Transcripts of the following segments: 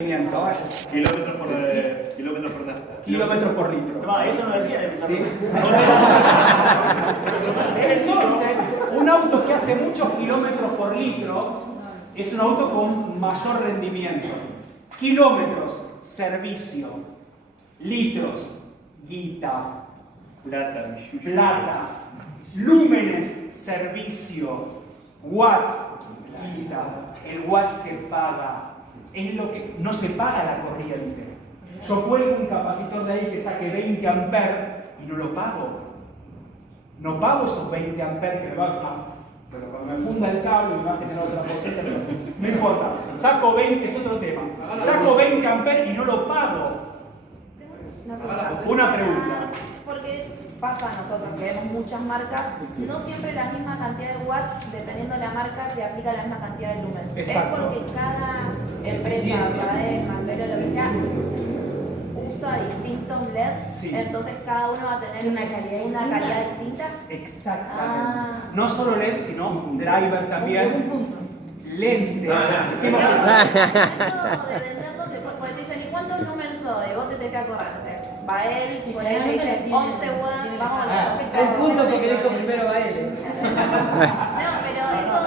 Kilómetros por litro. No, eso no decía de ¿Sí? Entonces, un auto que hace muchos kilómetros por litro es un auto con mayor rendimiento. Kilómetros, servicio. Litros, guita. Plata. Lúmenes, servicio. Watts, guita. El watt se paga. Es lo que no se paga la corriente. Yo cuelgo un capacitor de ahí que saque 20 amperes y no lo pago. No pago esos 20 amperes que me van a... Pero cuando me funda el cable y me va a generar otra potencia, no importa. Saco 20, es otro tema. Saco 20 amperes y no lo pago. Una pregunta. Porque pasa a nosotros que vemos muchas marcas, no siempre la misma cantidad de watts, dependiendo de la marca, te aplica la misma cantidad de lumens. Exacto. Es porque cada empresa, Padel, Manvelo, lo que sea, usa distintos LED, Sí. entonces cada uno va a tener una calidad distinta. Exactamente. No solo LED, sino driver también. Lentes. ¿Qué más? De venderlo, porque te dicen, ¿y cuántos lumens soy? Vos te tenés que acordar, o sea, Bael, por ahí te dice 11 watts, vamos a la El punto que dijo primero Bael. No, pero eso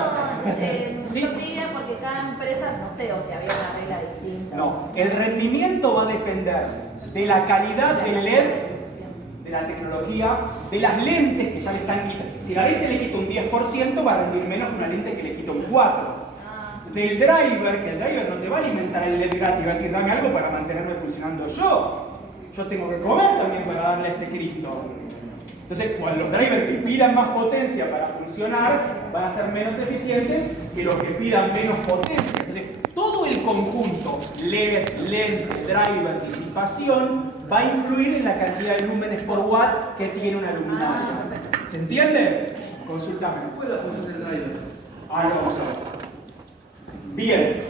Sí. yo creía porque cada empresa, no sé, o sea, había una regla distinta. No, el rendimiento va a depender de la calidad del LED, de la tecnología, de las lentes que ya le están quitando. Si la lente le quita un 10%, va a rendir menos que una lente que le quita un 4%. Del driver, que el driver no te va a alimentar el LED gratis, va a decir, dame algo para mantenerme funcionando yo. Yo tengo que comer también para darle a este Cristo. Entonces, cuando los drivers que pidan más potencia para funcionar van a ser menos eficientes que los que pidan menos potencia. Entonces, todo el conjunto, LED, lente, driver, disipación, va a influir en la cantidad de lúmenes por watt que tiene una luminaria. ¿Se entiende? Consultame. ¿Cuál es la función del driver? Alonso. Bien.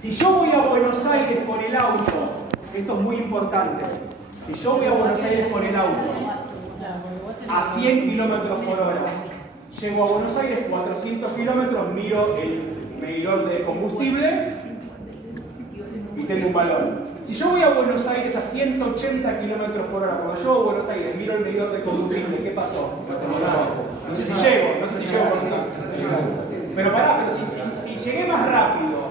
Si yo voy a Buenos Aires con el auto, esto es muy importante. Si yo voy a Buenos Aires con el auto a 100 kilómetros por hora, llego a Buenos Aires 400 kilómetros, miro el medidor de combustible y tengo un valor. Si yo voy a Buenos Aires a 180 kilómetros por hora, cuando llego a Buenos Aires miro el medidor de combustible, ¿qué pasó? No sé si llego. Pero pará, pero si llegué más rápido.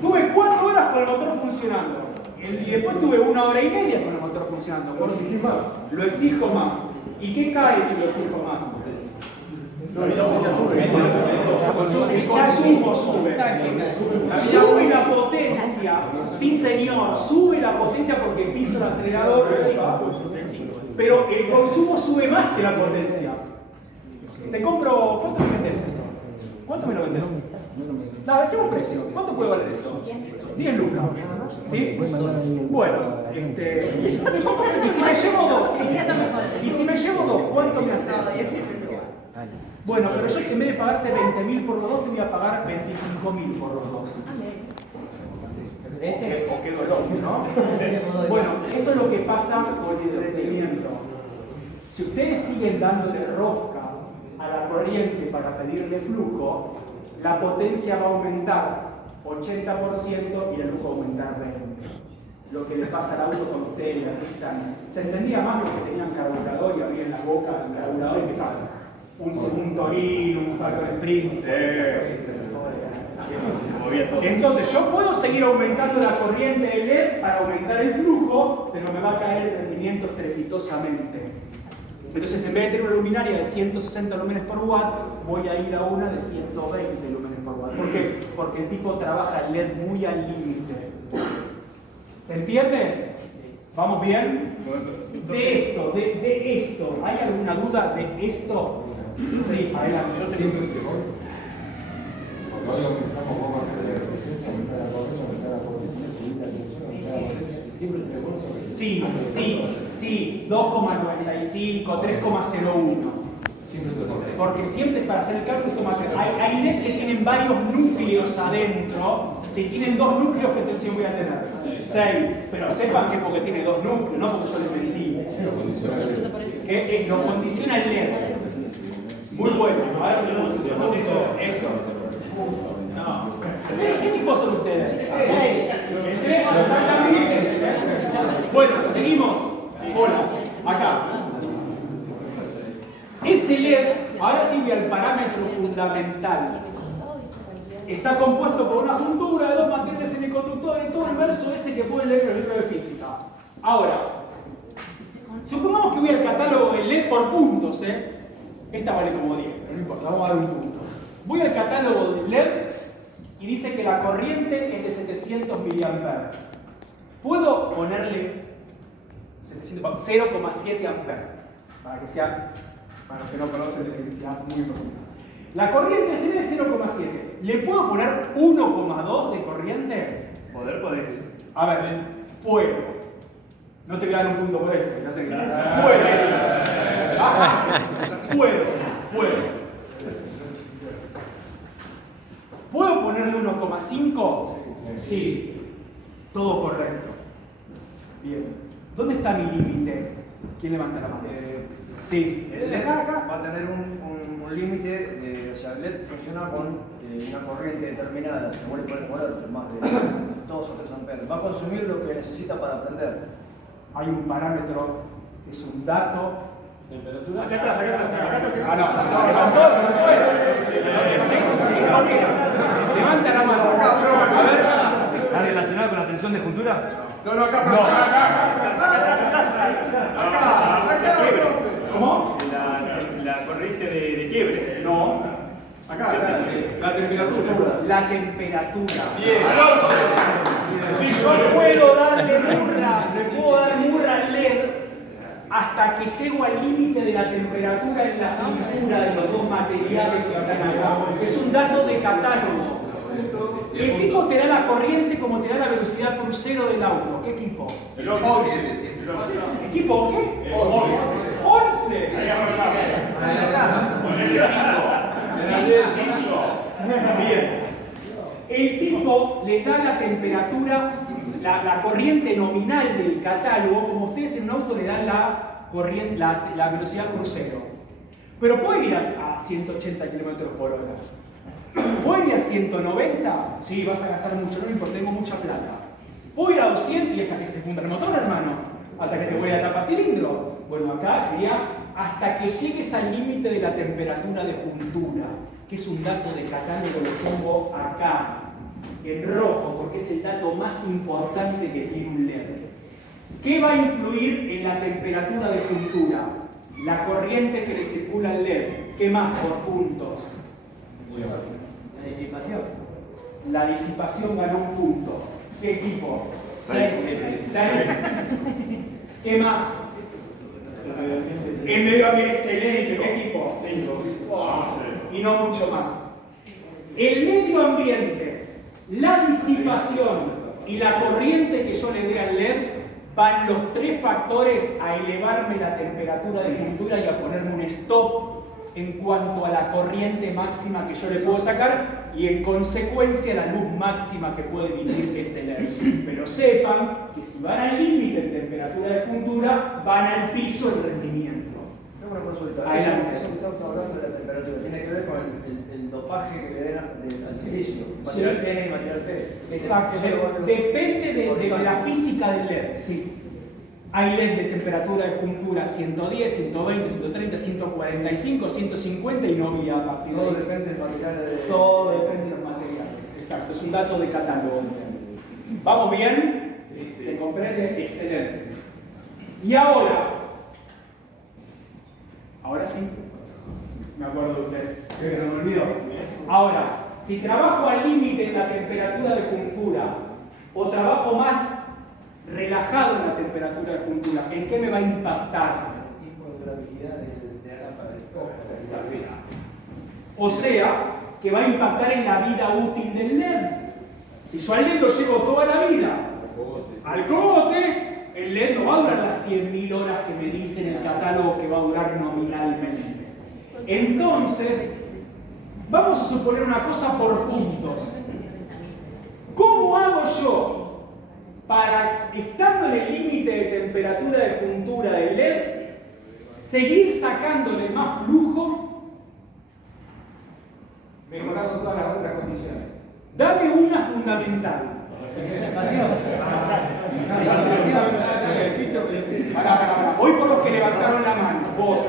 Tuve 4 horas con el motor funcionando. Y después tuve 1 hora y media con el motor funcionando. ¿Por qué más? Lo exijo más. ¿Y qué cae si lo exijo más? El consumo sube. Sube la potencia. Sí, señor. Sube la potencia porque piso el acelerador. Pero el consumo sube más que la potencia. Te compro. ¿Cuánto me vendes esto? ¿Cuánto me lo vendes? No, decimos precio. ¿Cuánto puede valer eso? 10 lucas. ¿Sí? Bueno, y si me llevo dos, ¿cuánto me haces? Bueno, pero yo en vez de pagarte 20.000 por los dos, te voy a pagar 25.000 por los dos. O qué dolor, ¿no? Bueno, eso es lo que pasa con el rendimiento. Si ustedes siguen dándole rosca a la corriente para pedirle flujo, la potencia va a aumentar 80% y el flujo va a aumentar 20%. Lo que le pasa al auto con ustedes, la pisan. Se entendía más lo que tenían carburador y había en la boca el carburador y empezaban un Torino, un Falcon Sprint. Entonces yo puedo seguir aumentando la corriente de LED para aumentar el flujo, pero me va a caer el rendimiento estrepitosamente. Entonces en vez de tener una luminaria de 160 lúmenes por watt, voy a ir a una de 120 lúmenes por watt. ¿Por qué? Porque el tipo trabaja el LED muy al límite. ¿Se entiende? ¿Vamos bien? De esto, ¿hay alguna duda de esto? Sí, adelante. Yo te Sí, 2,95, 3,01. Porque siempre es para hacer el cálculo. Hay LEDs que tienen varios núcleos adentro. Si tienen 2 núcleos, ¿qué tensión voy a tener? 6. Pero sepan que porque tiene 2 núcleos, no porque yo les mentí. Que lo condiciona el LED. Muy bueno. Ahora me gusta. Eso. ¿Qué tipo son ustedes? El 3 Bueno, seguimos. Hola, acá. Ese LED, ahora sigue al parámetro fundamental. Está compuesto por una juntura de dos materiales semiconductores y todo el verso ese que pueden leer en los libros de física. Ahora, supongamos que voy al catálogo del LED por puntos, Esta vale como 10, pero no importa, vamos a dar un punto. Voy al catálogo del LED y dice que la corriente es de 700 mA. ¿Puedo ponerle 0,7 amperes? Para que sea, para los que no conocen de electricidad, muy importante. La corriente es de 0,7. ¿Le puedo poner 1,2 de corriente? Podés. A ver, puedo. No te voy a dar un punto por esto. No te... Puedo. ¿Puedo ponerle 1,5? Sí. Todo correcto. Bien. ¿Dónde está mi límite? ¿Quién levanta la mano? Sí. El LED va a tener un límite, o sea, el LED funciona con una corriente determinada, se vuelve por más de 2 o 3 amperes. Va a consumir lo que necesita para prender. Hay un parámetro, es un dato. ¿Temperatura? Acá atrás. Ah, no puede. Levanta la mano. A ver. ¿Está relacionado con la tensión de juntura? No. ¿Cómo? La corriente de quiebre. No. Acá. La temperatura. La temperatura. Bien. Si yo puedo darle murra al LED hasta que llego al límite de la temperatura en la pintura de los dos materiales que están acá. Es un dato de catálogo. El tipo te da la corriente como te da la velocidad crucero del auto. ¿Qué equipo? El 11. ¿Equipo qué? 11. Bien. El tipo le da la temperatura, la corriente nominal del catálogo, como ustedes en un auto le dan la velocidad crucero. Pero pueden ir a 180 km por hora. ¿Pueden ir a 190? Sí, vas a gastar mucho, no me importa, tengo mucha plata. ¿Puedo ir a 200 y hasta que se te funda el motor, hermano? Hasta que te vuelva a tapa cilindro. Bueno, acá sería hasta que llegues al límite de la temperatura de juntura, que es un dato de catálogo, lo pongo acá, en rojo, porque es el dato más importante que tiene un LED. ¿Qué va a influir en la temperatura de juntura? La corriente que le circula al LED. ¿Qué más por puntos? La disipación. La disipación ganó un punto. ¿Qué equipo? 6. ¿Qué más? El medio ambiente, excelente. ¿Qué equipo? 5. Y no mucho más. El medio ambiente, la disipación y la corriente que yo le dé al LED van los 3 factores a elevarme la temperatura de juntura y a ponerme un stop en cuanto a la corriente máxima que yo le puedo sacar y en consecuencia la luz máxima que puede emitir ese LED. Pero sepan que si van al límite en temperatura de juntura, van al piso el rendimiento. Tengo una consulta. Adelante. Eso que estamos hablando de la temperatura tiene que ver con el dopaje que le den al silicio. Material Sí. N y material P. Exacto. Depende de la física del LED. Sí. Hay LED de temperatura de juntura 110, 120, 130, 145, 150 y no voy a partir de Todo ahí. depende del material. Todo depende de los materiales. Exacto. Es un dato de catálogo. ¿Vamos bien? ¿Se comprende? Excelente. Y ahora sí, me acuerdo de usted, creo que no me olvidó. Ahora, si trabajo al límite en la temperatura de juntura o trabajo más relajado en la temperatura de juntura, ¿en qué me va a impactar? El tipo de durabilidad de la lámpara del foco. O sea, que va a impactar en la vida útil del LED. Si yo al LED lo llevo toda la vida al cogote, el LED no va a durar las 100.000 horas que me dice en el catálogo que va a durar nominalmente. Entonces, vamos a suponer una cosa por puntos. ¿Cómo hago yo para, estando en el límite de temperatura de juntura del LED, seguir sacándole más flujo todas las otras condiciones. Dame una fundamental. Pará. Voy por los que levantaron la mano. Vos.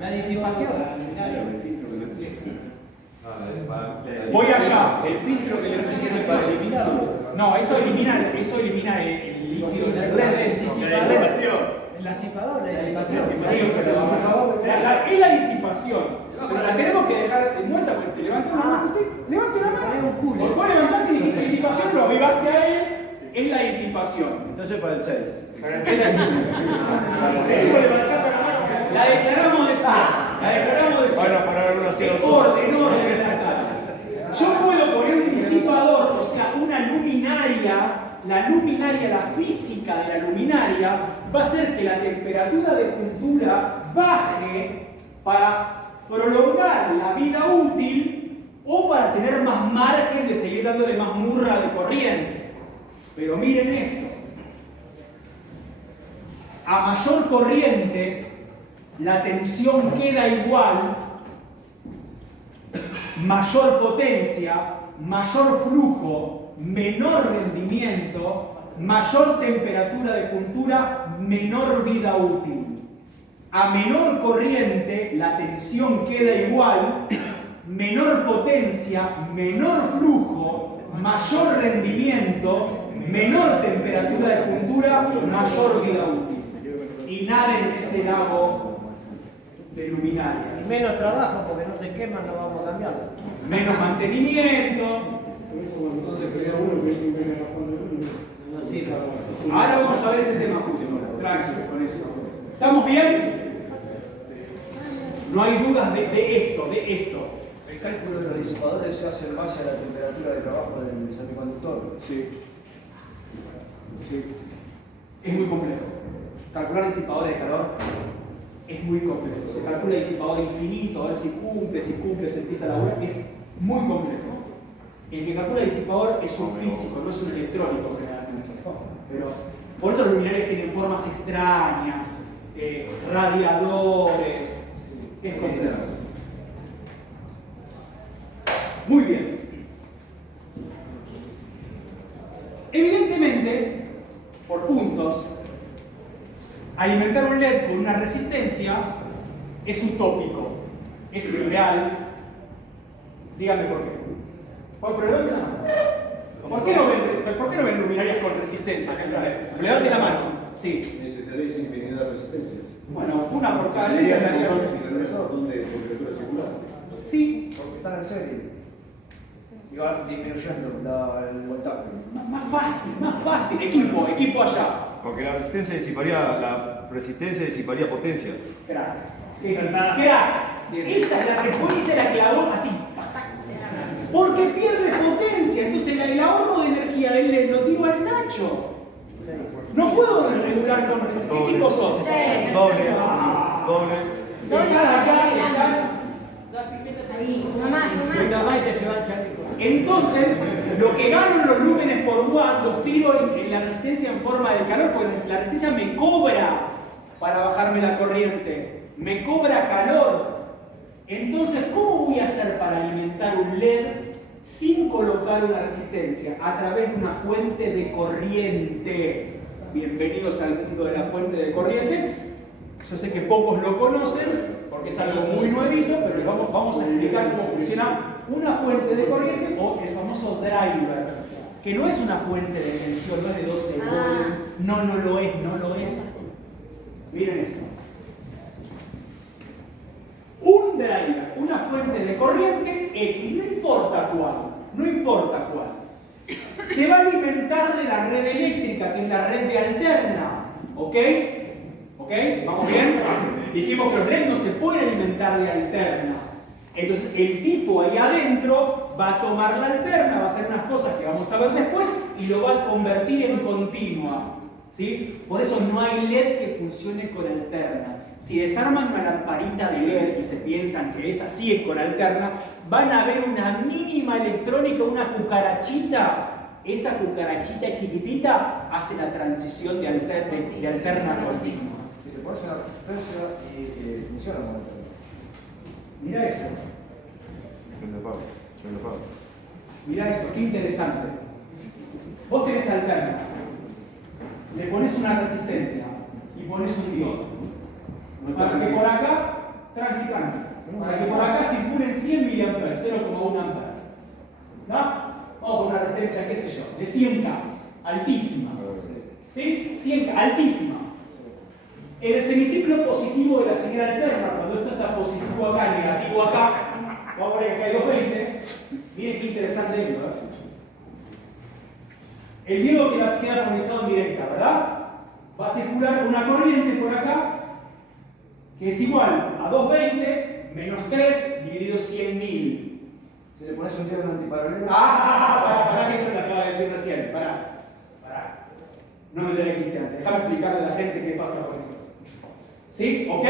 La disipación. Voy allá. El filtro que le refrigeran para eliminarlo. No, eso elimina el líquido del red. La disipación. La disipador, la disipación. Sí, pero es la disipación. Pero la tenemos que dejar muerta porque te levanta la mano. Levanta la mano. Vos levantaste y dijiste disipación, lo avivaste a él. Es la disipación. Entonces para el 6. Para hacer la La declaramos desierta. La declaramos desierta. Bueno, para ver una En orden en la sala. Yo puedo poner un disipador, o sea, una luminaria. La física de la luminaria va a hacer que la temperatura de juntura baje para prolongar la vida útil o para tener más margen de seguir dándole más murra de corriente. Pero miren esto. A mayor corriente, la tensión queda igual, mayor potencia, mayor flujo, menor rendimiento, mayor temperatura de juntura, menor vida útil. A menor corriente, la tensión queda igual, menor potencia, menor flujo, mayor rendimiento, menor temperatura de juntura, mayor vida útil. Y nada en ese lago de luminarias. Y menos trabajo porque no se queman, no vamos a cambiarlo. Menos mantenimiento. Entonces crea uno que es un No sirve. Ahora vamos a ver ese tema justo. Tranquilo con eso. ¿Estamos bien? No hay dudas de esto. El cálculo de los disipadores se hace en base a la temperatura de trabajo del semiconductor. Sí. Es muy complejo. Calcular disipadores de calor es muy complejo. Se calcula disipador infinito, a ver si cumple, se empieza a laburar. Es muy complejo. El que calcula disipador es un físico, no es un electrónico generalmente. Pero por eso los luminarias tienen formas extrañas, radiadores. Es complejo. Muy bien. Evidentemente, por puntos, alimentar un LED con una resistencia es utópico, es irreal. Dígame por qué. ¿Por qué no ven luminarias con resistencias en LED? Levante la mano. Sí. Necesitaréis infinidad de resistencias. Bueno, una por cada LED. ¿De temperatura circular? Sí. Porque están en serie. Y va disminuyendo el voltaje. Más fácil. Equipo allá. Porque la resistencia disiparía potencia. Crack. Esa es la respuesta, la clavó así. Porque pierde potencia, entonces el ahorro de energía del LED lo tiro al tacho. No puedo regular con resistencia. ¿Qué equipo sos? Doble. Están acá. Mamá, y te lleva el chaleco. Entonces, lo que ganan los lúmenes por watt los tiro en la resistencia en forma de calor, porque la resistencia me cobra para bajarme la corriente, me cobra calor. Entonces, ¿cómo voy a hacer para alimentar un LED sin colocar una resistencia? A través de una fuente de corriente. Bienvenidos al mundo de la fuente de corriente. Yo sé que pocos lo conocen, porque es algo muy nuevito, pero les vamos a explicar cómo funciona una fuente de corriente o el famoso driver, que no es una fuente de tensión, no es de 12 volts, no lo es. Miren esto. Un driver, una fuente de corriente X, no importa cuál, se va a alimentar de la red eléctrica, que es la red de alterna, ¿ok? ¿Vamos bien? Dijimos que los LED no se pueden alimentar de alterna. Entonces el tipo ahí adentro va a tomar la alterna, va a hacer unas cosas que vamos a ver después y lo va a convertir en continua. ¿Sí? Por eso no hay LED que funcione con alterna. Si desarman una lamparita de LED y se piensan que esa sí es con alterna, van a ver una mínima electrónica, una cucarachita. Esa cucarachita chiquitita hace la transición de alterna a continua. Si te pones una resistencia y funciona con alterna. Mira eso. Depende de pago. Mirá esto, qué interesante. Vos tenés alterna, le pones una resistencia y pones un diodo. Para que por acá, tranqui, para que por acá circulen 100 mA, 0,1 ampere. ¿No? Vamos con una resistencia, qué sé yo, de 100K, altísima. ¿Sí? 100K, altísima. En el semiciclo positivo de la señal alterna, cuando esto está positivo acá, negativo acá, vamos a ver que acá hay 220. Miren qué interesante esto, ¿verdad? El diodo queda polarizado en directa, ¿verdad? Va a circular una corriente por acá que es igual a 220 menos 3 dividido 100.000. Si le pones un diodo antiparalelo. Para que eso te acaba de decir recién. Para. No me le quité antes. Déjame explicarle a la gente qué pasa con esto. ¿Sí? ¿Ok?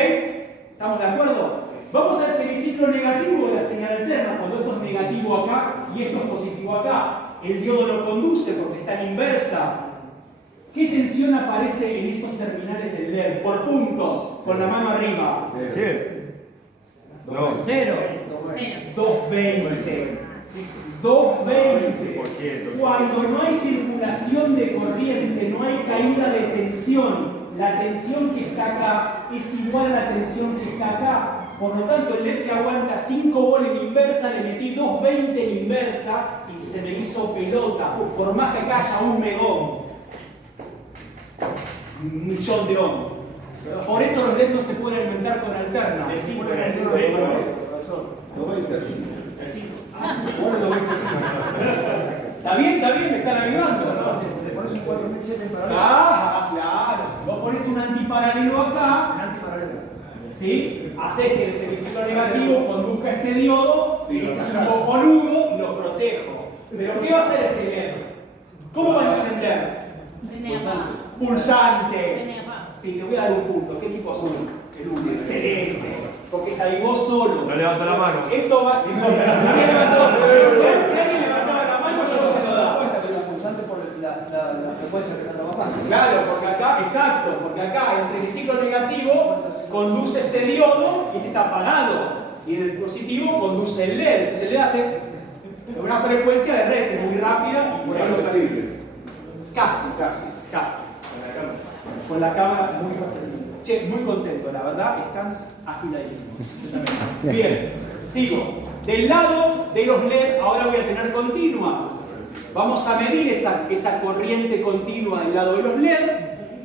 ¿Estamos de acuerdo? Vamos al semiciclo negativo de la señal alterna. Cuando esto es negativo acá y esto es positivo acá, el diodo lo conduce porque está en inversa. ¿Qué tensión aparece en estos terminales del LED? Por puntos, con la mano arriba. 0. 220. 220. Cuando no hay circulación de corriente, no hay caída de tensión, la tensión que está acá es igual a la tensión que está acá. Por lo tanto, el LED que aguanta 5 volt en inversa, le metí 220 en inversa y se me hizo pelota. Por más que acá haya un megón, 1.000.000 de ohms. Por eso los LED no se pueden alimentar con alterna. El 5 era el 5 90. Está bien, me están ayudando. Le pones un 4007 en paralelo. Claro, si vos pones un antiparalelo acá, Antiparalelo. ¿sí? Haces que el semiciclo negativo conduzca este diodo, y este es un cojonudo y lo protejo. Pero ¿qué va a hacer este LED? ¿Cómo va a encender? Pulsante. Sí, te voy a dar un punto. ¿Qué tipo son? El 1. Excelente. Porque salís vos solo. No levanta la mano. Esto va. No me levantó, pero si alguien levantaba la mano, yo se lo daba. La pulsante por la frecuencia que está trabajando. Claro, porque acá, exacto, porque acá en el semiciclo negativo conduce este diodo y este está apagado. Y en el positivo conduce el LED. Entonces el LED hace una frecuencia de red que es muy rápida y por ahí Está libre. casi. Con la cámara muy contento. Che, muy contento, la verdad, están afiladísimos. Yo también. Bien, sigo. Del lado de los LED, ahora voy a tener continua. Vamos a medir esa corriente continua del lado de los LED.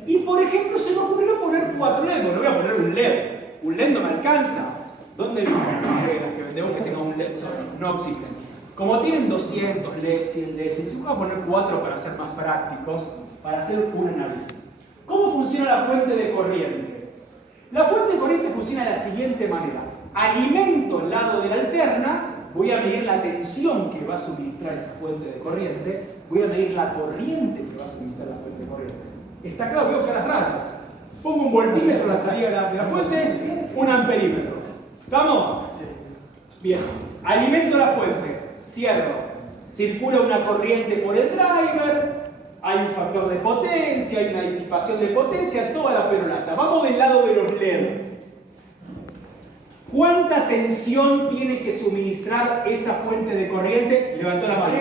Y por ejemplo, se me ocurrió poner 4 LED. Bueno, voy a poner un LED. Un LED no me alcanza. ¿Dónde viste las reglas que vendemos que tenga un LED solo? No existen. Como tienen 200 LED, 100 LED, voy a poner 4 para ser más prácticos, para hacer un análisis. ¿Cómo funciona la fuente de corriente? La fuente de corriente funciona de la siguiente manera. Alimento el lado de la alterna, voy a medir la tensión que va a suministrar esa fuente de corriente, voy a medir la corriente que va a suministrar la fuente de corriente. Está claro, veo que las raras. Pongo un voltímetro en la salida de la fuente, un amperímetro. ¿Estamos? Bien. Alimento la fuente, cierro. Circula una corriente por el driver. Hay un factor de potencia, hay una disipación de potencia, toda la perolata. Vamos del lado de los LED. ¿Cuánta tensión tiene que suministrar esa fuente de corriente? Levantó la mano.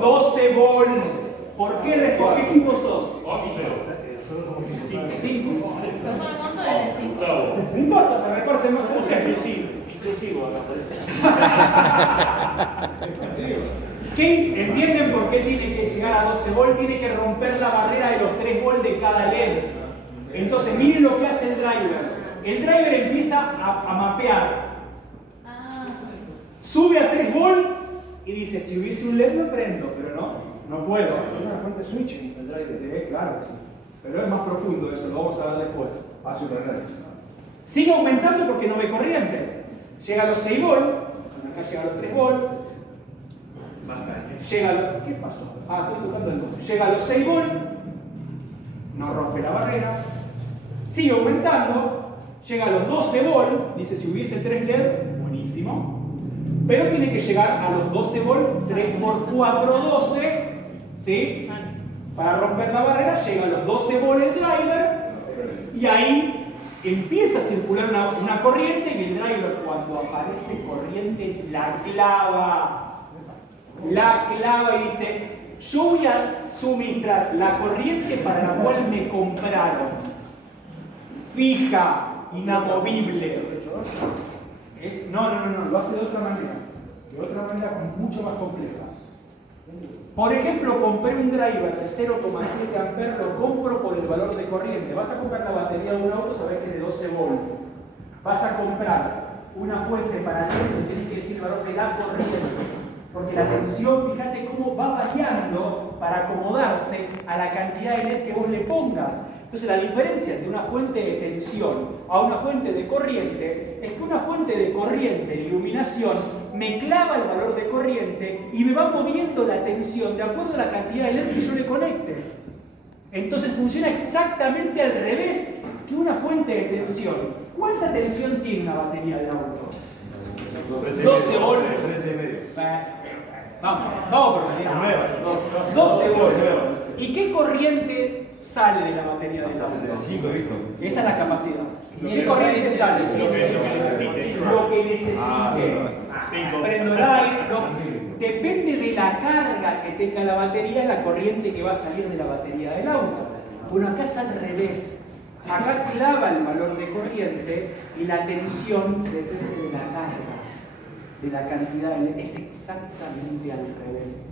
12 volts. ¿Por qué? ¿Qué equipo sos? 5. Pero son montones de 5. No importa, se recorte más urgente. Inclusivo acá. ¿Qué? ¿Entienden por qué tiene que llegar a 12 volt? Tiene que romper la barrera de los 3 volt de cada LED. Entonces, miren lo que hace el driver. El driver empieza a mapear. Sube a 3 volt y dice, si hubiese un LED lo prendo, pero no puedo. Es una fuente switching el driver. Claro que sí. Pero es más profundo eso, lo vamos a ver después. Hace un análisis. Sigue aumentando porque no ve corriente. Llega a los 6 volt, acá llega a los 3 volt. Llega a los... ¿Qué pasó? Estoy tocando el botón. Llega a los 6 volt, no rompe la barrera. Sigue aumentando, llega a los 12 volt, dice si hubiese 3 LED, buenísimo. Pero tiene que llegar a los 12 volt, 3 por 4, 12, ¿sí? Para romper la barrera llega a los 12 volt el driver y ahí empieza a circular una corriente y el driver cuando aparece corriente la clava y dice, yo voy a suministrar la corriente para la cual me compraron, fija, inamovible. No, lo hace de otra manera mucho más compleja. Por ejemplo, compré un driver de 0,7 amperes, lo compro por el valor de corriente. Vas a comprar la batería de un auto, sabés que es de 12 voltios. Vas a comprar una fuente para LED, tenés que decir el valor de la corriente. Porque la tensión, fíjate cómo va variando para acomodarse a la cantidad de LED que vos le pongas. Entonces la diferencia entre una fuente de tensión a una fuente de corriente es que una fuente de corriente de iluminación me clava el valor de corriente y me va moviendo la tensión de acuerdo a la cantidad de LED que yo le conecte. Entonces funciona exactamente al revés que una fuente de tensión. ¿Cuánta tensión tiene una batería de auto? 12 voltios. 13,5. Vamos por mañana. 12 voltios. ¿Y qué corriente sale de la batería del auto? 5, listo. Esa es la capacidad. ¿Qué corriente sale? Lo que necesite. Lo que necesite. Prendo el aire. Depende de la carga que tenga la batería, la corriente que va a salir de la batería del auto. Bueno, acá es al revés. Acá clava el valor de corriente y la tensión depende de la carga, de la cantidad de LED. Es exactamente al revés.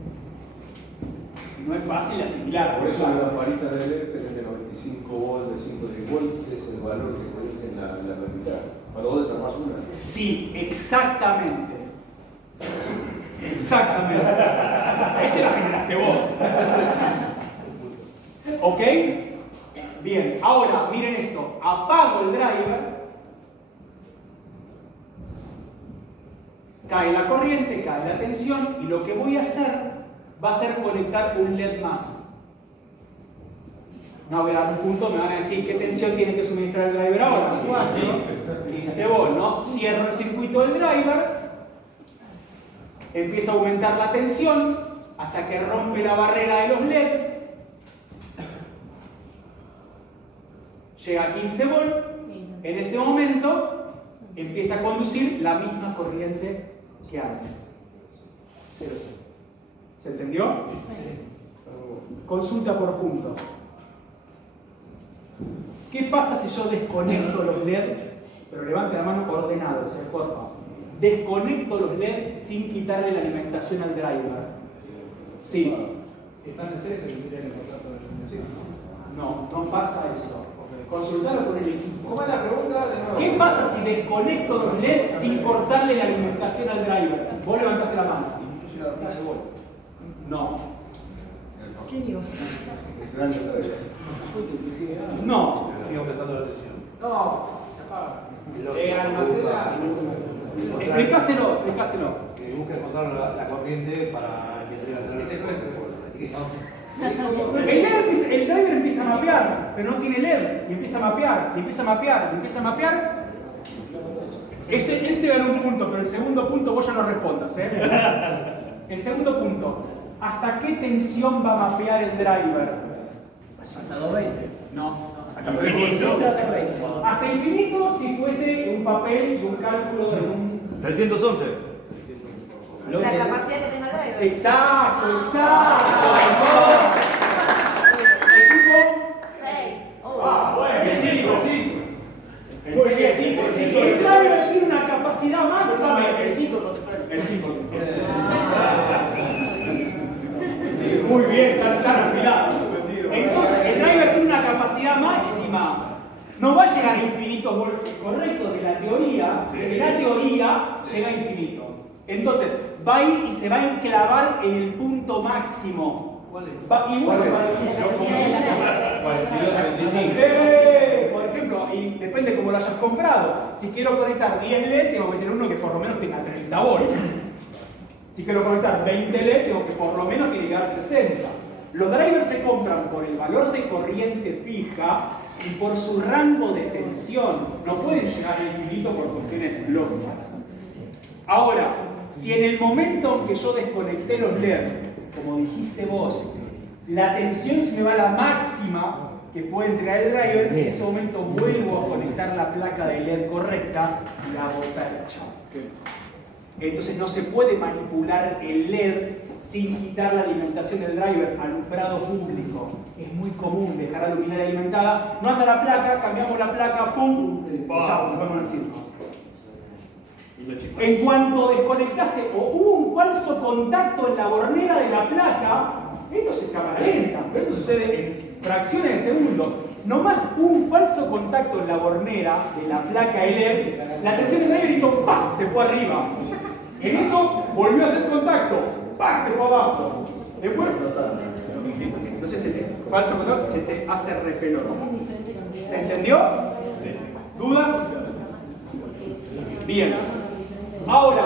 No es fácil asimilar. Por eso la lamparita de LED tenés de 95 volts, de 110 volts, es el valor que tenés en la cantidad. Cuando vos desarmás una. Sí, exactamente. Exactamente. Ese la generaste vos. ¿Ok? Bien, ahora miren esto. Apago el driver. Cae la corriente, cae la tensión y lo que voy a hacer va a ser conectar un LED más. No voy a dar un punto, me van a decir qué tensión tiene que suministrar el driver ahora. 15 volts, ¿no? Cierro el circuito del driver, empieza a aumentar la tensión hasta que rompe la barrera de los LED. Llega a 15 volts. En ese momento empieza a conducir la misma corriente que antes. ¿Se entendió? Consulta por punto. ¿Qué pasa si yo desconecto los LED? Pero levante la mano ordenados, por favor. Desconecto los LED sin quitarle la alimentación al driver. Sí. Si están en serie, se tendría que cortar toda la alimentación. No pasa eso. Consultalo con el equipo. ¿Cómo es la pregunta? De nuevo. ¿Qué pasa si desconecto los LED sin cortarle la alimentación al driver? Vos levantaste la mano. Incluso la 15 volts. No. ¿Qué digo? Es grande la verdad. No. Sigue aumentando la tensión. No, almacena. Explícaselo. Que busque contar la corriente para que entregue El driver empieza a mapear, pero no tiene LED. Y empieza a mapear. Él se gana un punto, pero el segundo punto vos ya no respondas. El segundo punto. ¿Hasta qué tensión va a mapear el driver? Hasta 220. No. Hasta infinito. Hasta infinito si fuese un papel y un cálculo de un... 311. La capacidad que tenga el driver. Exacto. Equipo. 6. El driver tiene una capacidad máxima. El 5. Muy bien, tan afilado. Entonces, el driver tiene una capacidad máxima. No va a llegar a infinito, correcto, de la teoría. De la teoría llega a infinito. Entonces, va a ir y se va a enclavar en el punto máximo. ¿Cuál es? Igual para el por ejemplo, y depende cómo lo hayas comprado. Si quiero conectar 10 LED, tengo que tener uno que por lo menos tenga 30 volts. Si quiero conectar 20 LED, tengo que por lo menos tiene que dar 60. Los drivers se compran por el valor de corriente fija y por su rango de tensión. No pueden llegar al infinito por cuestiones lógicas. Ahora, si en el momento en que yo desconecté los LED, como dijiste vos, la tensión se me va a la máxima, que puede entregar el driver, en ese momento vuelvo a conectar la placa de LED correcta y hago percha. Entonces no se puede manipular el LED sin quitar la alimentación del driver, alumbrado público. Es muy común dejar la luminaria alimentada, no anda la placa, cambiamos la placa, ¡pum! Chao, nos vemos en el circo. En cuanto desconectaste o hubo un falso contacto en la bornera de la placa, esto es cámara lenta, pero esto sucede en fracciones de segundos. Nomás un falso contacto en la bornera de la placa LED, la tensión del driver hizo ¡pah! Se fue arriba. En eso volvió a hacer contacto, ¡pah! Se fue abajo. Después, entonces falso contacto se te hace repelor. ¿Se entendió? ¿Dudas? Bien. Ahora,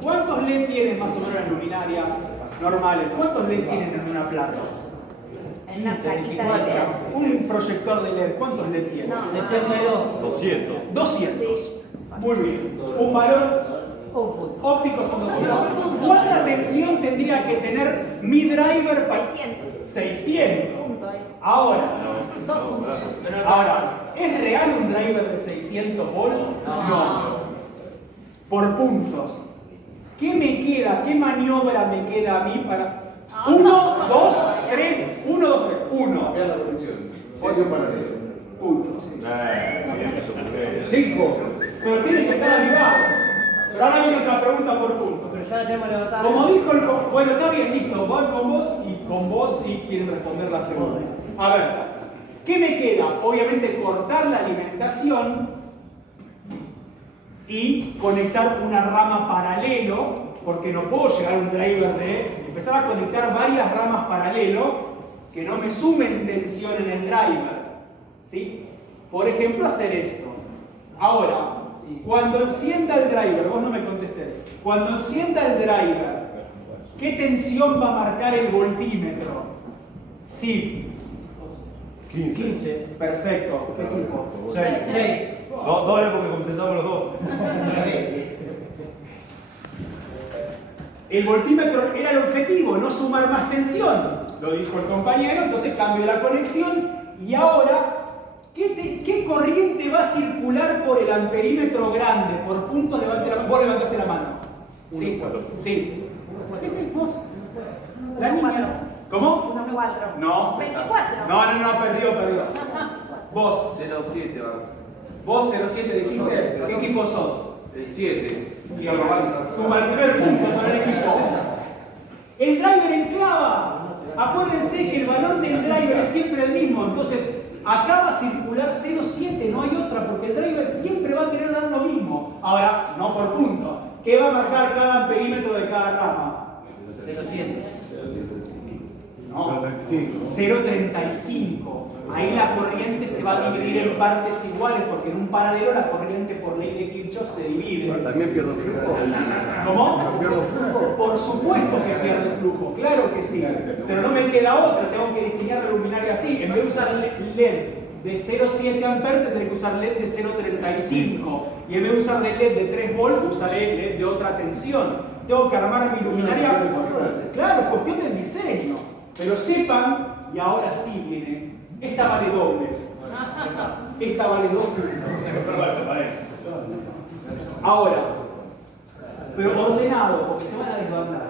¿cuántos LED tienen más o menos las luminarias normales? ¿Cuántos LED tienen en una placa? En una plaquita de LED. Un proyector de LED, ¿cuántos LED tiene? 200. 200. Muy bien. Un valor óptico son 200. ¿Cuánta tensión tendría que tener mi driver para 600. 600. Punto ahí. Ahora, ¿es real un driver de 600 volts? No. Por puntos. ¿Qué me queda? ¿Qué maniobra me queda a mí para 1, 2, 3, 1, 2, 3, 1? Cambiar la conexión. Serio paralelo. Puntos. 5. Pero tienen que estar avivados. Pero ahora viene otra pregunta por punto. Pero ya la tenemos levantada. Como dijo el... Bueno, está bien, listo. Voy con vos y con vos si quieren responder la segunda. A ver, ¿qué me queda? Obviamente cortar la alimentación y conectar una rama paralelo, porque no puedo llegar a un driver de empezar a conectar varias ramas paralelo que no me sumen tensión en el driver. ¿Sí? Por ejemplo, hacer esto. Ahora, cuando encienda el driver, vos no me contestés, cuando encienda el driver, ¿qué tensión va a marcar el voltímetro? Sí. 15. Perfecto. ¿Qué tipo? 6. Doble porque contestamos los dos. El voltímetro era el objetivo, no sumar más tensión. Lo dijo el compañero, entonces cambio la conexión y ahora, ¿qué corriente va a circular por el amperímetro grande? Por puntos, levante la mano. Vos levantaste la mano. Sí, sí. Sí, vos. La niña. ¿Cómo? 4. No. 24. No, perdió. Vos. 07 va. Vos 07 dijiste. ¿Qué equipo sos? El 7. Suma el primer punto para el equipo. El driver enclava. Acuérdense que el valor del driver es siempre el mismo. Entonces, acá va a circular 0,7, no hay otra, porque el driver siempre va a querer dar lo mismo. Ahora, no por punto. ¿Qué va a marcar cada amperímetro de cada rama? 200. No, 0,35. Ahí la corriente se va a dividir en partes iguales, porque en un paralelo la corriente por ley de Kirchhoff se divide. ¿También pierdo flujo? ¿Cómo? ¿Pierdo flujo? Por supuesto que pierde flujo, claro que sí. Pero no me queda otra, tengo que diseñar la luminaria así. En vez de usar LED de 0,7 amperes, tendré que usar LED de 0,35. Y en vez de usar LED de 3 volts, usaré LED de otra tensión. Tengo que armar mi luminaria. Claro, es cuestión del diseño. Pero sepan, y ahora sí viene, esta vale doble. Esta vale doble. Ahora, pero ordenado, porque se van a desbandar.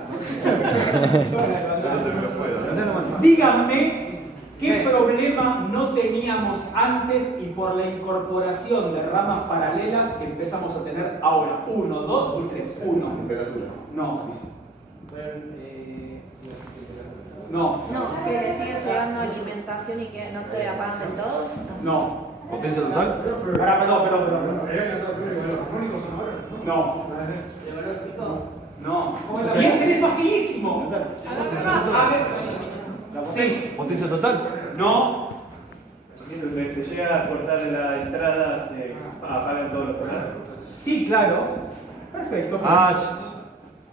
Díganme qué problema no teníamos antes y por la incorporación de ramas paralelas que empezamos a tener ahora. 1, 2 y 3. 1. Temperatura. No. No. No, que le sigue llegando alimentación y que no te apagan del todo. No. ¿Potencia total? Ahora, perdón. No. No. Y ese es facilísimo. Sí. ¿Potencia total? No. Donde se llega a cortar la entrada, se apagan todos los canales. Sí, claro. Perfecto.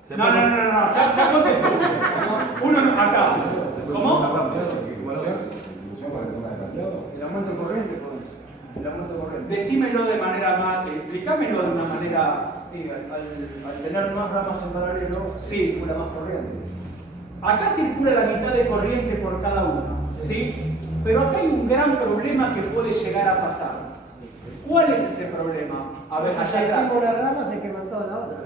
Se No. Ya contestó. Uno acá. ¿Cómo? El aumento de corriente, pues. El aumento de corriente. Decímelo de manera más, explícamelo de una manera. Sí, al tener más ramas en paralelo, Sí. circula más corriente. Acá circula la mitad de corriente por cada uno, ¿sí? Pero acá hay un gran problema que puede llegar a pasar. ¿Cuál es ese problema? A ver, allá atrás. Por la rama se queman toda la otra.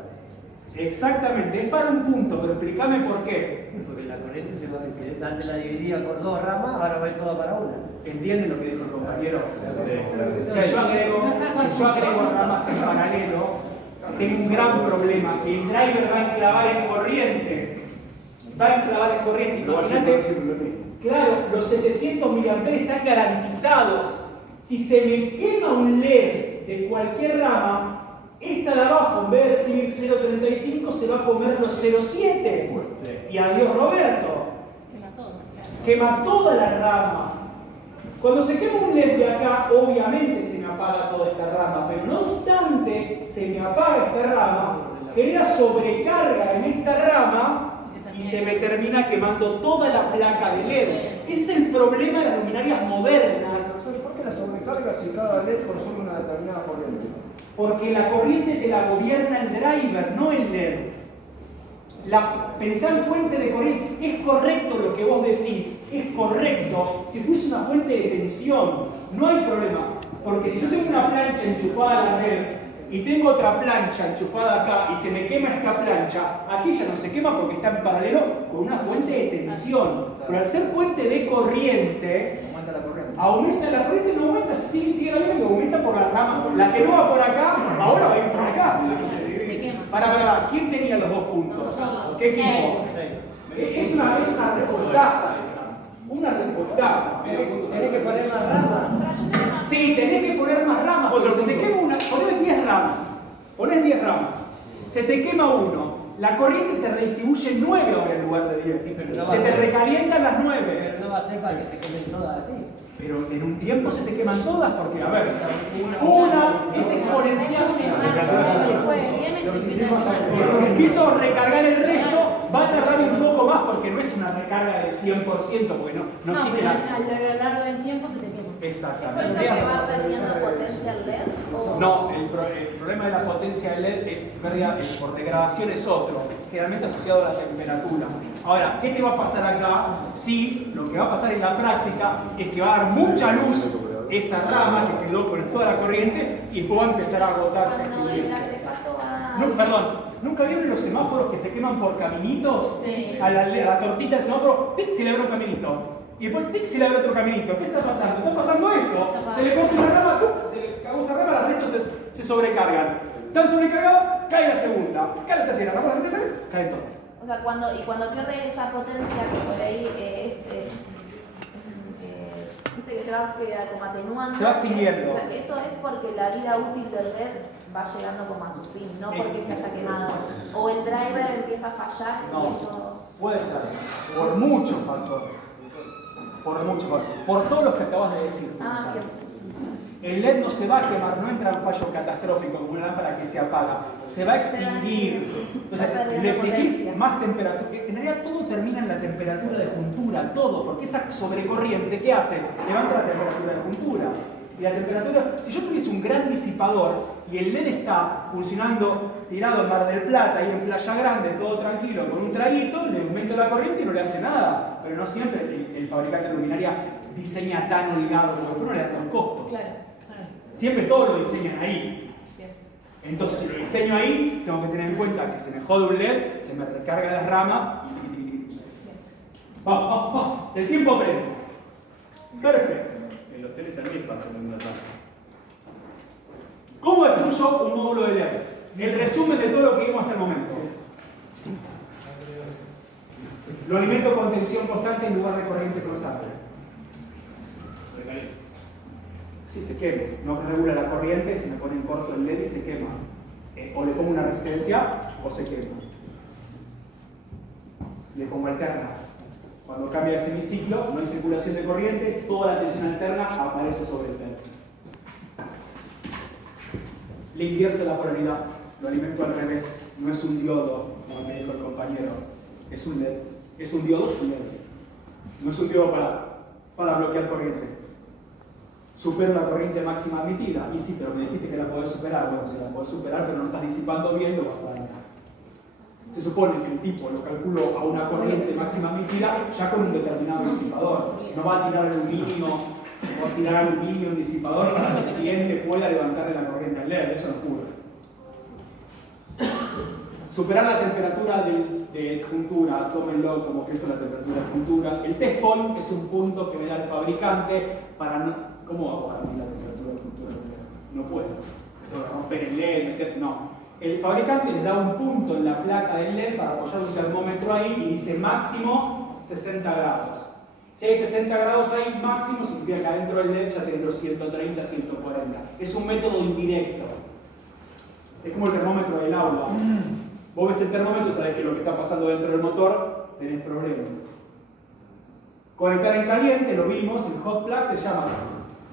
Exactamente, es para un punto, pero explícame por qué. Porque la corriente se va a que antes la dividía por 2 ramas, ahora va a ir toda para una. ¿Entienden lo que dijo el compañero? Si yo agrego ramas en paralelo, tengo un gran problema. El driver va a enclavar en corriente. Va a enclavar en corriente. Imagínate, claro, los 700 mA están garantizados. Si se me quema un LED de cualquier rama, esta de abajo, en vez de recibir 0,35, se va a comer los 0,7. Y adiós, Roberto. Quema toda la rama. Cuando se quema un LED de acá, obviamente se me apaga toda esta rama, pero no obstante se me apaga esta rama, genera sobrecarga en esta rama y se me termina quemando toda la placa de LED. Es el problema de las luminarias modernas. ¿Por qué la sobrecarga si cada LED consume una determinada corriente? Porque la corriente te la gobierna el driver, no el LED. Pensá en fuente de corriente. Es correcto lo que vos decís, es correcto. Si fuese una fuente de tensión, no hay problema. Porque si yo tengo una plancha enchufada a la red y tengo otra plancha enchufada acá y se me quema esta plancha, aquella no se quema porque está en paralelo con una fuente de tensión. Pero al ser fuente de corriente, aumenta la corriente, no aumenta, sigue la misma, que aumenta por la rama. La que no va por acá, ahora va a ir por acá. Para, ¿quién tenía los 2 puntos? ¿Qué equipo? Es una respuestaza esa. Una respuestaza. ¿Tenés que poner más ramas? Sí, tenés que poner más ramas, porque se te quema una. Ponés 10 ramas. Ponés 10 ramas. Se te quema uno. La corriente se redistribuye 9 ahora en lugar de 10. Sí, no se te recalientan las 9. Pero no va a ser para que se quemen todas así. Pero en un tiempo se te queman todas porque, a ver, una es exponencial. Empiezo a recargar el resto, va a tardar un poco más porque no es una recarga del 100%, porque no existe pero la... a lo largo del tiempo se te quema. ¿Es por eso Exactamente. que va perdiendo potencia el LED? ¿O? No, el problema de la potencia del LED es pérdida por degradación, es otro, generalmente asociado a la temperatura. Ahora, ¿qué te va a pasar acá? Sí, lo que va a pasar en la práctica es que va a dar mucha luz esa rama que quedó con toda la corriente y después va a empezar a agotarse, a Cuando el extinguirse. artefacto va... No, perdón, ¿nunca vieron los semáforos que se queman por caminitos? Sí. A la tortita del semáforo, ¡tic! Se le abre un caminito. Y después, ¡tic! Se le abre otro caminito. ¿Qué está pasando? Está pasando esto. Se le corta una rama, ¡tum! Se le cagó esa rama, las restos se sobrecargan. Están sobrecargados, cae la segunda. Cae la tercera, caen todas. O sea, cuando pierde esa potencia que por ahí viste que se va como atenuando. Se va extinguiendo. O sea, que eso es porque la vida útil del LED va llegando como a su fin, no porque se haya quemado. O el driver empieza a fallar No, y eso... puede ser. Por muchos factores. Por muchos factores. Por todos los que acabas de decir. Ah, Gonzalo. que... El LED no se va a quemar, no entra en fallo catastrófico como una lámpara que se apaga, se va a extinguir. Entonces, le exigís más temperatura. En realidad todo termina en la temperatura de juntura, todo, porque esa sobrecorriente, ¿qué hace? Levanta la temperatura de juntura. Y la temperatura, si yo tuviese un gran disipador y el LED está funcionando tirado en Mar del Plata y en Playa Grande, todo tranquilo, con un traguito, le aumento la corriente y no le hace nada. Pero no siempre el fabricante de luminaria diseña tan holgado, porque después no le dan los costos. Claro. Siempre todo lo diseñan ahí. Entonces, si lo diseño ahí, tengo que tener en cuenta que se me jode un LED, se me recarga la rama y... Va. El tiempo aprende. Perfecto. En los teles también pasa lo mismo acá. ¿Cómo destruyo un módulo de LED? El resumen de todo lo que vimos hasta el momento. Lo alimento con tensión constante en lugar de corriente constante. Recaliente. Sí, se quema. No regula la corriente, se me pone en corto el LED y se quema. O le pongo una resistencia o se quema. Le pongo alterna. Cuando cambia ese semiciclo, no hay circulación de corriente, toda la tensión alterna aparece sobre el LED. Le invierto la polaridad, lo alimento al revés. No es un diodo, como me dijo el compañero. Es un LED. Es un diodo LED. No es un diodo para bloquear corriente. Supero la corriente máxima admitida. Y sí, pero me dijiste que la podés superar. Bueno, si la podés superar, pero no estás disipando bien, lo vas a dañar. Se supone que el tipo lo calculó a una corriente máxima emitida ya con un determinado disipador. No va a tirar aluminio en disipador para que el cliente pueda levantarle la corriente al LED, eso no ocurre. Superar la temperatura de juntura, tómenlo como que esto es la temperatura de juntura. El test point es un punto que me da el fabricante para no... ¿Cómo hago para medir la temperatura de juntura? No puedo. Tengo que romper el LED, meter... No. El fabricante les da un punto en la placa del LED para apoyar un termómetro ahí y dice máximo 60 grados. Si hay 60 grados ahí, máximo significa que adentro del LED ya tenés los 130, 140. Es un método indirecto. Es como el termómetro del agua. Vos ves el termómetro y sabés que lo que está pasando dentro del motor, tenés problemas. Conectar en caliente, lo vimos, el hot plug se llama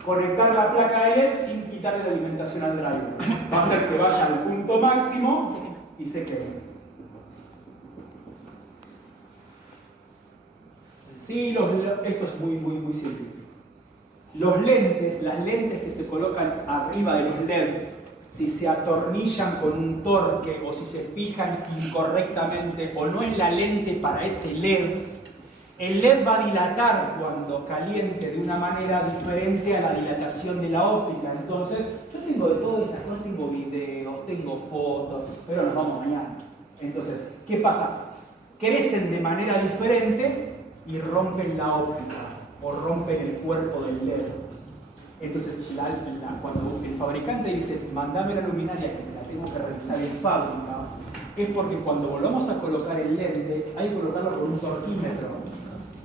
conectar la placa de LED sin quitarle la alimentación al driver. Va a hacer que vaya al punto máximo y se quede. Sí, esto es muy simple. Los lentes, las lentes que se colocan arriba de los LED, si se atornillan con un torque o si se fijan incorrectamente o no es la lente para ese LED, el LED va a dilatar cuando caliente de una manera diferente a la dilatación de la óptica. Entonces, yo tengo de todo estas cosas, tengo videos, tengo fotos, pero nos vamos mañana. Entonces, ¿qué pasa? Crecen de manera diferente y rompen la óptica o rompen el cuerpo del LED. Entonces, cuando el fabricante dice, mandame la luminaria que la tengo que revisar en fábrica, es porque cuando volvamos a colocar el lente, hay que colocarlo con un torquímetro.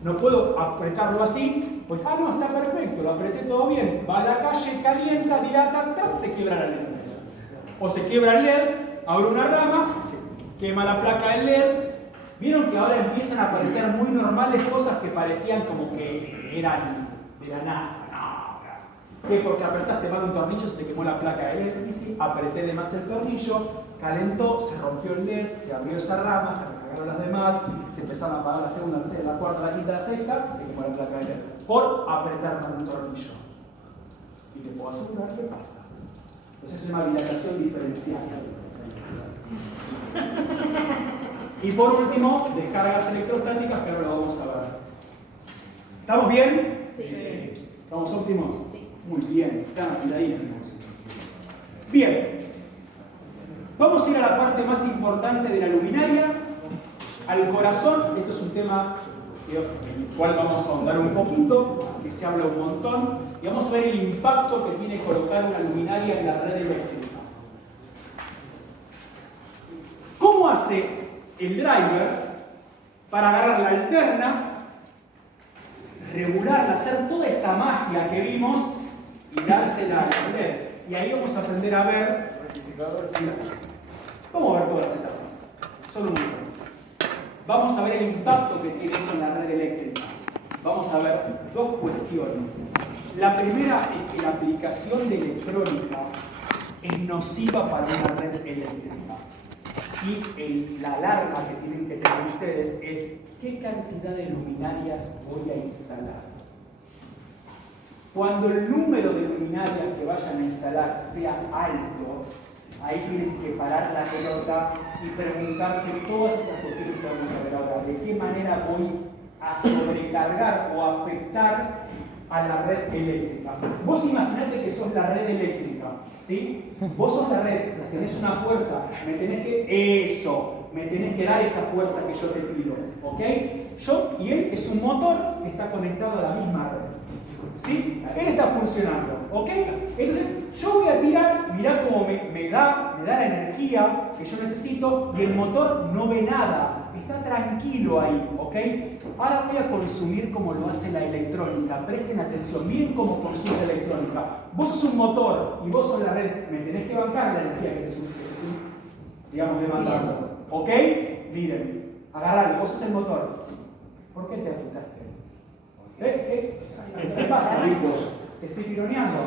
No puedo apretarlo así, pues, no, está perfecto, lo apreté todo bien. Va a la calle, calienta, dilata, se quiebra la lente. O se quiebra el LED, abre una rama, se quema la placa del LED. Vieron que ahora empiezan a aparecer muy normales cosas que parecían como que eran de la NASA. ¿Qué? Porque apretaste mal un tornillo, se te quemó la placa de LED. Y sí, apreté de más el tornillo, calentó, se rompió el LED, se abrió esa rama, se recagaron las demás, se empezaron a apagar la segunda, la tercera, la cuarta, la quinta, la sexta, se quemó la placa de LED. Por apretar mal un tornillo. Y te puedo asegurar qué pasa. Entonces es una dilatación diferencial. Y por último, descargas electrostáticas, que ahora lo vamos a ver. ¿Estamos bien? Sí. ¿Estamos óptimos? Sí. Muy bien, están afiladísimos. Bien. Vamos a ir a la parte más importante de la luminaria, al corazón. Esto es un tema en el cual vamos a ahondar un poquito, que se habla un montón, y vamos a ver el impacto que tiene colocar una luminaria en la red eléctrica. ¿Cómo hace el driver para agarrar la alterna, regularla, hacer toda esa magia que vimos y dársela a la LED? Y ahí vamos a aprender a ver. Vamos a ver todas las etapas. Solo un momento. Vamos a ver el impacto que tiene eso en la red eléctrica. Vamos a ver dos cuestiones. La primera es que la aplicación de electrónica es nociva para una red eléctrica. Y la alarma que tienen que tener ustedes es ¿qué cantidad de luminarias voy a instalar? Cuando el número de luminarias que vayan a instalar sea alto, ahí tienen que parar la pelota y preguntarse todas estas cuestiones que vamos a ver ahora. ¿De qué manera voy a sobrecargar o afectar a la red eléctrica? Vos imaginate que sos la red eléctrica, ¿sí? Vos sos la red, tenés una fuerza, me tenés que dar esa fuerza que yo te pido, ¿ok? Y él es un motor que está conectado a la misma red. ¿Sí? Él está funcionando, ¿ok? Entonces, yo voy a tirar, mirá cómo me da la energía que yo necesito y el motor no ve nada, está tranquilo ahí, ¿ok? Ahora voy a consumir como lo hace la electrónica, presten atención, miren cómo consume la electrónica. Vos sos un motor y vos sos la red, me tenés que bancar la energía que te estoy, digamos, demandando, ¿ok? Miren, agarralo, vos sos el motor. ¿Por qué te asustaste? ¿Qué pasa, Ricos? Te estoy tironeando.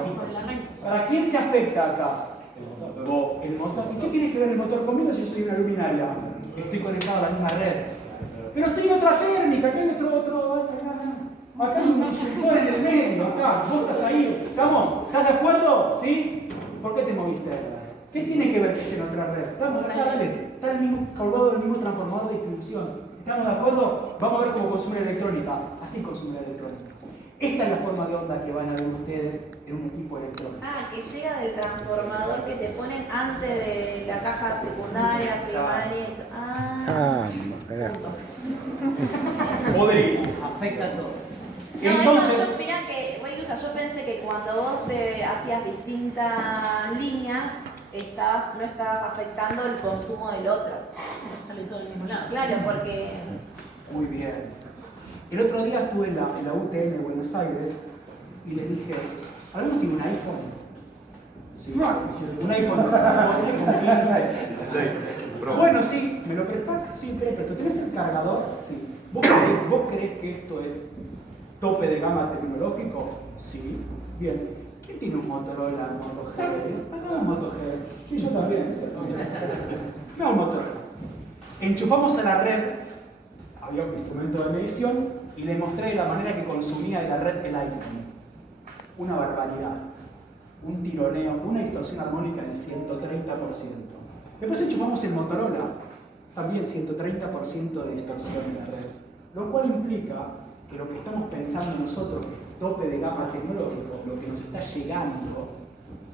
¿Para quién se afecta acá? El motor. ¿Y qué tiene que ver el motor conmigo si yo soy una luminaria? Estoy conectado a la misma red. Pero estoy en otra térmica, acá hay otro. Acá hay un inyector en el medio, acá. Vos estás ahí. ¿Estamos? ¿Estás de acuerdo? ¿Sí? ¿Por qué te moviste? ¿Qué tiene que ver que esté en otra red? Vamos, acá, dale. está colgado del mismo transformador de distribución. ¿Estamos de acuerdo? Vamos a ver cómo consume la electrónica. Así consume la electrónica. Esta es la forma de onda que van a ver ustedes en un equipo electrónico. Ah, que llega del transformador que te ponen antes de la caja secundaria, primaria. Punto. Podría. Afecta todo. No, Entonces, eso yo, mirá que, bueno, Ilusa, yo pensé que cuando vos te hacías distintas líneas, no estabas afectando el consumo del otro. Sale todo del mismo lado. Claro, porque muy bien. El otro día estuve en la UTN de Buenos Aires y les dije, ¿alguno tiene un iPhone? Sí, un iPhone 15. Bueno, sí, ¿me lo prestas? Sí, te lo presto. ¿Tenés el cargador? Sí. ¿Vos creés que esto es tope de gama tecnológico? Sí. Bien. ¿Quién tiene un Motorola Moto G? Acá un Moto G. Sí, yo también. No, un Motorola. Enchufamos a la red, había un instrumento de medición y les mostré la manera que consumía de la red el iPhone. Una barbaridad. Un tironeo, una distorsión armónica del 130%. Después enchufamos el Motorola, también 130% de distorsión en la red. Lo cual implica que lo que estamos pensando nosotros, tope de gama tecnológico, lo que nos está llegando,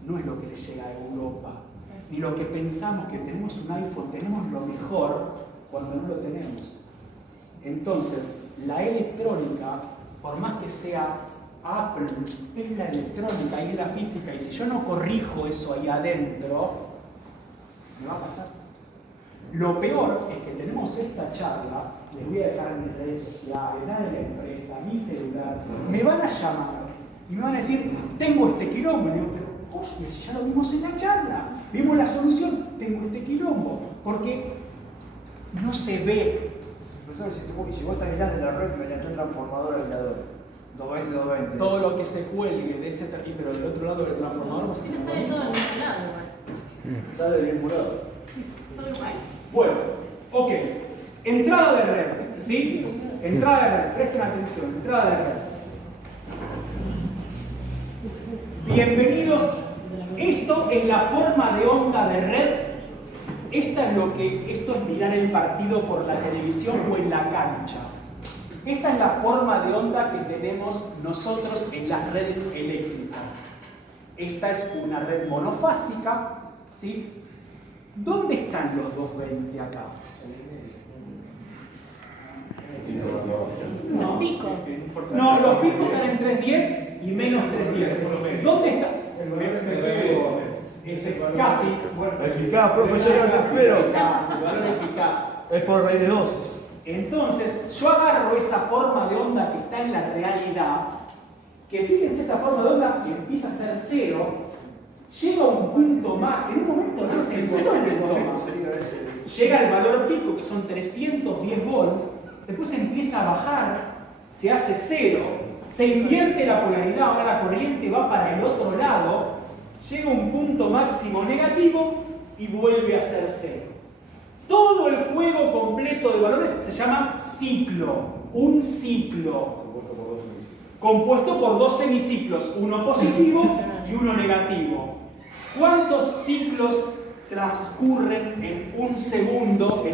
no es lo que le llega a Europa. Ni lo que pensamos que tenemos un iPhone, tenemos lo mejor cuando no lo tenemos. Entonces, la electrónica, por más que sea Apple, es la electrónica y es la física, y si yo no corrijo eso ahí adentro, me va a pasar. Lo peor es que tenemos esta charla, les voy a dejar en mis redes sociales, la de la empresa, mi celular, me van a llamar y me van a decir, tengo este quilombo. Y digo, pero hostia, si ya lo vimos en la charla, vimos la solución, tengo este quilombo, porque no se ve. Profesor, si vos te aislás de la red mediante un transformador aislador, 220. Todo lo que se cuelgue de ese pero del otro lado del transformador no Tiene funciona. sale todo del mismo lado igual. Sale del mismo lado. Todo igual. Bueno, ok. Entrada de red, ¿sí? Entrada de red, presten atención, entrada de red. Bienvenidos. Esto es la forma de onda de red. Esto es mirar el partido por la televisión o en la cancha. Esta es la forma de onda que tenemos nosotros en las redes eléctricas. Esta es una red monofásica, ¿sí? ¿Dónde están los 220 acá? Los picos. No, los picos están en 310 y menos 310. ¿Dónde está? Casi. Eficaz, profesor, pero Valor eficaz. es por raíz de 2. Entonces, yo agarro esa forma de onda que está en la realidad, que fíjense esta forma de onda que empieza a ser 0, llega a un punto más, en un momento no tensión en el toma. Llega al valor pico, que son 310 volts, después empieza a bajar, se hace 0, se invierte la polaridad, ahora la corriente va para el otro lado, llega a un punto máximo negativo y vuelve a ser 0. Todo el juego completo de valores se llama ciclo, un ciclo, compuesto por dos semiciclos, uno positivo y uno negativo. ¿Cuántos ciclos transcurren en un segundo en